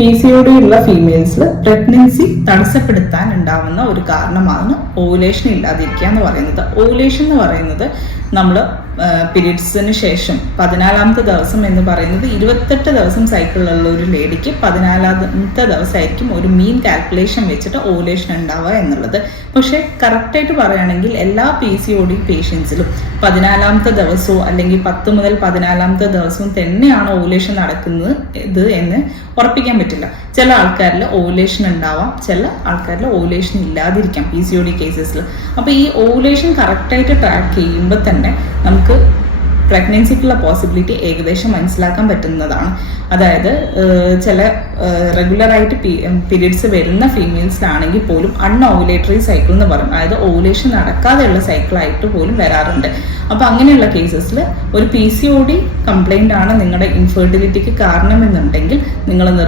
PCOD ഉള്ള ഫീമെയിൽസിൽ pregnancy തടസ്സപ്പെടുത്താൻ ഉണ്ടാവുന്ന ഒരു കാരണമാണ് ഓവുലേഷൻ ഇല്ലാതിരിക്കുക എന്ന് പറയുന്നത്. ഓവുലേഷൻ എന്ന് പറയുന്നത് നമ്മൾ പീരീഡ്സിന് ശേഷം 14ാമത്തെ ദിവസം എന്ന് പറയുന്നത് 28 ദിവസം സൈക്കിളിലുള്ള ഒരു ലേഡിക്ക് 14ാമത്തെ ദിവസമായിരിക്കും ഒരു മീൻ കാൽക്കുലേഷൻ വെച്ചിട്ട് ഓവുലേഷൻ ഉണ്ടാവുക എന്നുള്ളത്. പക്ഷെ കറക്റ്റായിട്ട് പറയുകയാണെങ്കിൽ എല്ലാ PCOD പേഷ്യൻസിലും 14ാമത്തെ ദിവസവും അല്ലെങ്കിൽ 10 മുതൽ 14ാമത്തെ ദിവസവും തന്നെയാണ് ഓവുലേഷൻ നടക്കുന്നത് എന്ന് ഉറപ്പിക്കാൻ പറ്റില്ല. ചില ആൾക്കാരിൽ ഓവുലേഷൻ ഉണ്ടാവാം, ചില ആൾക്കാരിൽ ഓവുലേഷൻ ഇല്ലാതിരിക്കാം PCOD കേസസിൽ. അപ്പോൾ ഈ ഓവുലേഷൻ കറക്റ്റായിട്ട് ട്രാക്ക് ചെയ്യുമ്പോൾ തന്നെ നമുക്ക് പ്രഗ്നൻസിക്കുള്ള പോസിബിലിറ്റി ഏകദേശം മനസ്സിലാക്കാൻ പറ്റുന്നതാണ്. അതായത് ചില റെഗുലറായിട്ട് പീരീഡ്സ് വരുന്ന ഫീമെയിൽസിലാണെങ്കിൽ പോലും അൺഓവുലേറ്ററി സൈക്കിൾ എന്ന് പറയും, അതായത് ഓവുലേഷൻ നടക്കാതെയുള്ള സൈക്കിളായിട്ട് പോലും വരാറുണ്ട്. അപ്പോൾ അങ്ങനെയുള്ള കേസസിൽ ഒരു PCOD കംപ്ലൈൻ്റ് ആണ് നിങ്ങളുടെ ഇൻഫെർട്ടിലിറ്റിക്ക് കാരണമെന്നുണ്ടെങ്കിൽ നിങ്ങൾ